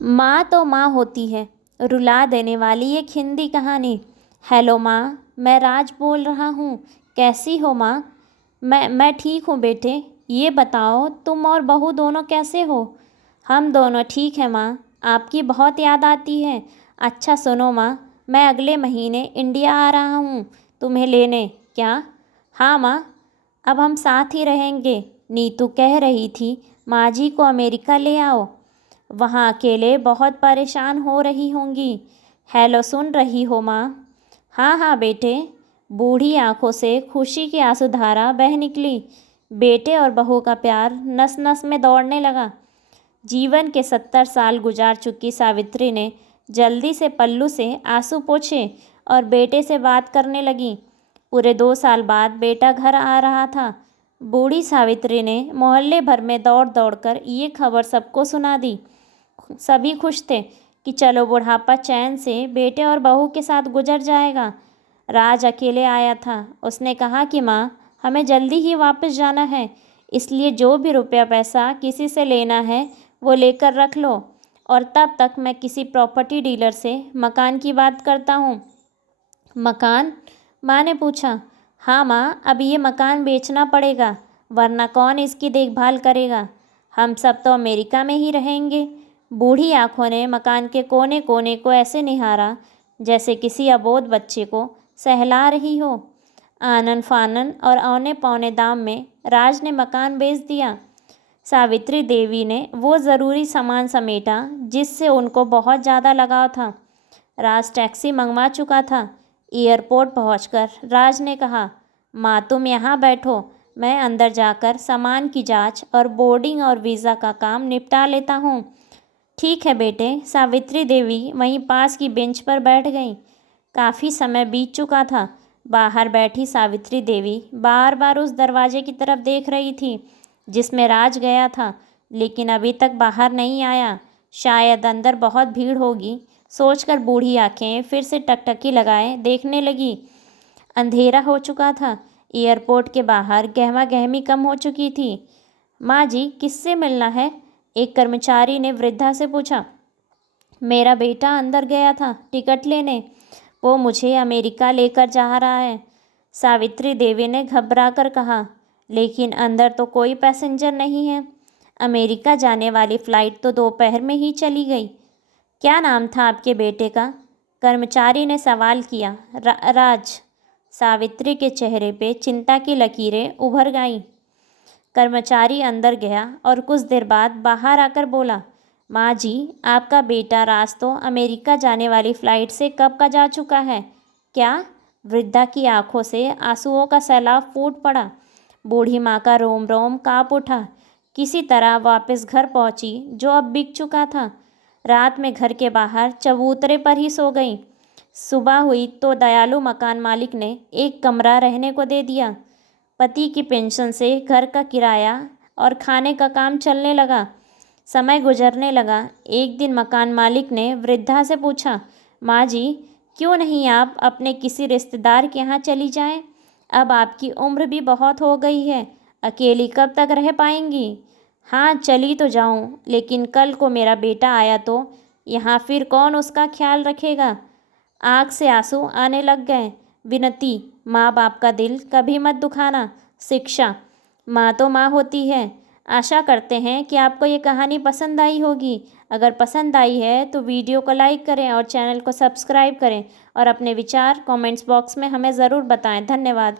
माँ तो माँ होती है, रुला देने वाली एक हिंदी कहानी। हेलो माँ, मैं राज बोल रहा हूँ। कैसी हो माँ? मैं ठीक हूँ बेटे। ये बताओ तुम और बहू दोनों कैसे हो? हम दोनों ठीक हैं माँ, आपकी बहुत याद आती है। अच्छा सुनो माँ, मैं अगले महीने इंडिया आ रहा हूँ तुम्हें लेने। क्या? हाँ माँ, अब हम साथ ही रहेंगे। नीतू कह रही थी माँ जी को अमेरिका ले आओ, वहाँ अकेले बहुत परेशान हो रही होंगी। हेलो, सुन रही हो माँ? हाँ हाँ बेटे। बूढ़ी आंखों से खुशी की आंसुधारा बह निकली। बेटे और बहू का प्यार नस नस में दौड़ने लगा। जीवन के 70 साल गुजार चुकी सावित्री ने जल्दी से पल्लू से आंसू पोंछे और बेटे से बात करने लगी। पूरे 2 साल बाद बेटा घर आ रहा था। बूढ़ी सावित्री ने मोहल्ले भर में दौड़ दौड़ कर ये खबर सबको सुना दी। सभी खुश थे कि चलो बुढ़ापा चैन से बेटे और बहू के साथ गुजर जाएगा। राज अकेले आया था। उसने कहा कि माँ, हमें जल्दी ही वापस जाना है, इसलिए जो भी रुपया पैसा किसी से लेना है वो लेकर रख लो, और तब तक मैं किसी प्रॉपर्टी डीलर से मकान की बात करता हूँ। मकान? माँ ने पूछा। हाँ माँ, अब ये मकान बेचना पड़ेगा, वरना कौन इसकी देखभाल करेगा? हम सब तो अमेरिका में ही रहेंगे। बूढ़ी आंखों ने मकान के कोने कोने को ऐसे निहारा जैसे किसी अबोध बच्चे को सहला रही हो। आनन फानन और औने पौने दाम में राज ने मकान बेच दिया। सावित्री देवी ने वो ज़रूरी सामान समेटा जिससे उनको बहुत ज़्यादा लगाव था। राज टैक्सी मंगवा चुका था। एयरपोर्ट पहुंचकर राज ने कहा, माँ तुम यहाँ बैठो, मैं अंदर जाकर सामान की जांच और बोर्डिंग और वीज़ा का काम निपटा लेता हूँ। ठीक है बेटे। सावित्री देवी वहीं पास की बेंच पर बैठ गईं। काफ़ी समय बीत चुका था। बाहर बैठी सावित्री देवी बार बार उस दरवाजे की तरफ देख रही थी जिसमें राज गया था, लेकिन अभी तक बाहर नहीं आया। शायद अंदर बहुत भीड़ होगी, सोचकर बूढ़ी आंखें फिर से टकटकी लगाए देखने लगी। अंधेरा हो चुका था। एयरपोर्ट के बाहर गहमा गहमी कम हो चुकी थी। माँ जी, किससे मिलना है? एक कर्मचारी ने वृद्धा से पूछा। मेरा बेटा अंदर गया था टिकट लेने, वो मुझे अमेरिका लेकर जा रहा है, सावित्री देवी ने घबराकर कहा। लेकिन अंदर तो कोई पैसेंजर नहीं है। अमेरिका जाने वाली फ़्लाइट तो दोपहर में ही चली गई। क्या नाम था आपके बेटे का? कर्मचारी ने सवाल किया। राज। सावित्री के चेहरे पे चिंता की लकीरें उभर गईं। कर्मचारी अंदर गया और कुछ देर बाद बाहर आकर बोला, माँ जी, आपका बेटा राज तो अमेरिका जाने वाली फ़्लाइट से कब का जा चुका है। क्या? वृद्धा की आंखों से आंसुओं का सैलाब फूट पड़ा। बूढ़ी माँ का रोम रोम काँप उठा। किसी तरह वापस घर पहुँची जो अब बिक चुका था। रात में घर के बाहर चबूतरे पर ही सो गई। सुबह हुई तो दयालु मकान मालिक ने एक कमरा रहने को दे दिया। पति की पेंशन से घर का किराया और खाने का काम चलने लगा। समय गुजरने लगा। एक दिन मकान मालिक ने वृद्धा से पूछा, माँ जी, क्यों नहीं आप अपने किसी रिश्तेदार के यहाँ चली जाएं? अब आपकी उम्र भी बहुत हो गई है, अकेली कब तक रह पाएंगी? हाँ, चली तो जाऊँ, लेकिन कल को मेरा बेटा आया तो यहाँ फिर कौन उसका ख्याल रखेगा? आँख से आंसू आने लग गए। विनती, माँ बाप का दिल कभी मत दुखाना। शिक्षा, माँ तो माँ होती है। आशा करते हैं कि आपको ये कहानी पसंद आई होगी। अगर पसंद आई है तो वीडियो को लाइक करें और चैनल को सब्सक्राइब करें, और अपने विचार कमेंट्स बॉक्स में हमें ज़रूर बताएं। धन्यवाद।